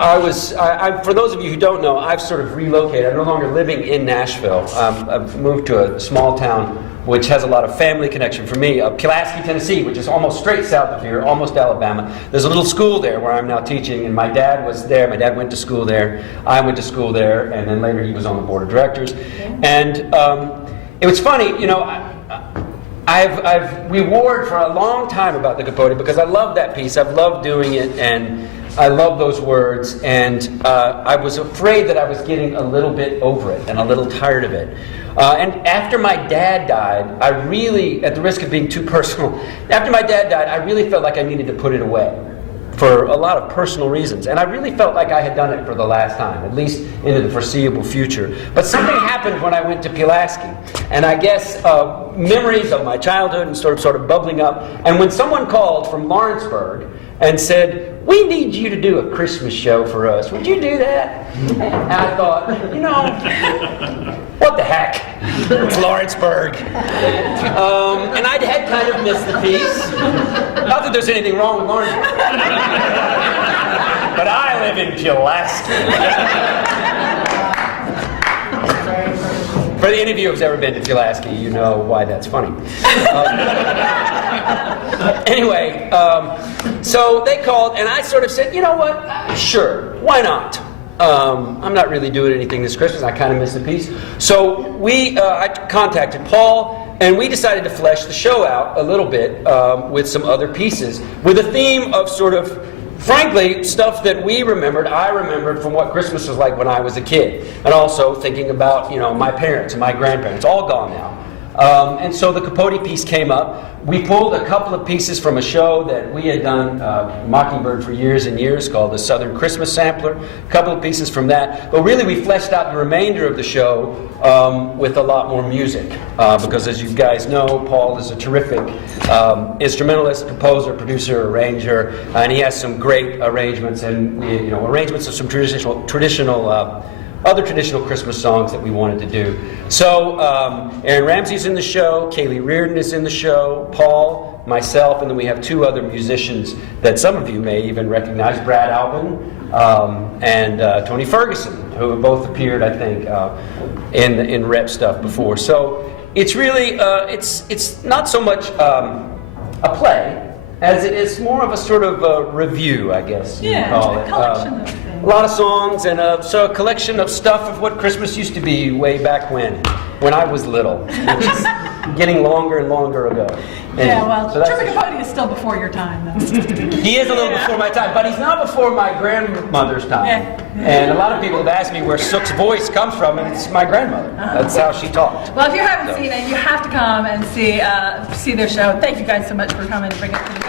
for those of you who don't know, I've sort of relocated. I'm no longer living in Nashville. I've moved to a small town which has a lot of family connection for me. Pulaski, Tennessee, which is almost straight south of here, almost Alabama. There's a little school there where I'm now teaching, and my dad was there. My dad went to school there. I went to school there, and then later he was on the board of directors. And it was funny, you know, we warred for a long time about the Capote because I love that piece. I've loved doing it, and I love those words, and I was afraid that I was getting a little bit over it and a little tired of it. And after my dad died, I really, at the risk of being too personal, after my dad died, I really felt like I needed to put it away for a lot of personal reasons. And I really felt like I had done it for the last time, at least into the foreseeable future. But something happened when I went to Pulaski, and I guess memories of my childhood and sort of bubbling up. And when someone called from Lawrenceburg and said, "We need you to do a Christmas show for us. Would you do that?" And I thought, you know, what the heck? It's Lawrenceburg. And I had kind of missed the piece. Not that there's anything wrong with Lawrenceburg. But I live in Pulaski. For any of you who's ever been to Pulaski, you know why that's funny. Anyway, so they called, and I sort of said, you know what? Sure, why not? I'm not really doing anything this Christmas. I kind of missed the piece. So I contacted Paul, and we decided to flesh the show out a little bit with some other pieces, with a theme of sort of, frankly, stuff that I remembered from what Christmas was like when I was a kid, and also thinking about, you know, my parents and my grandparents, all gone now. And so the Capote piece came up. We pulled a couple of pieces from a show that we had done, Mockingbird, for years and years, called the Southern Christmas Sampler. A couple of pieces from that. But really we fleshed out the remainder of the show with a lot more music. Because as you guys know, Paul is a terrific instrumentalist, composer, producer, arranger, and he has some great arrangements, and arrangements of some other traditional Christmas songs that we wanted to do. So Aaron Ramsey's in the show, Kaylee Reardon is in the show, Paul, myself, and then we have two other musicians that some of you may even recognize, Brad Alvin and Tony Ferguson, who have both appeared, I think, in rep stuff before. So it's really, it's not so much a play as it is more of a sort of a review, I guess you call it. A collection of things. A lot of songs, and so a collection of stuff of what Christmas used to be way back when I was little, which is getting longer and longer ago. Yeah, well, so Truman Capote is still before your time, though. He is a little before my time, but he's not before my grandmother's time. Yeah. And a lot of people have asked me where Sook's voice comes from, and it's my grandmother. That's how she talked. Well, if you haven't seen it, you have to come and see their show. Thank you guys so much for coming and bringing it to the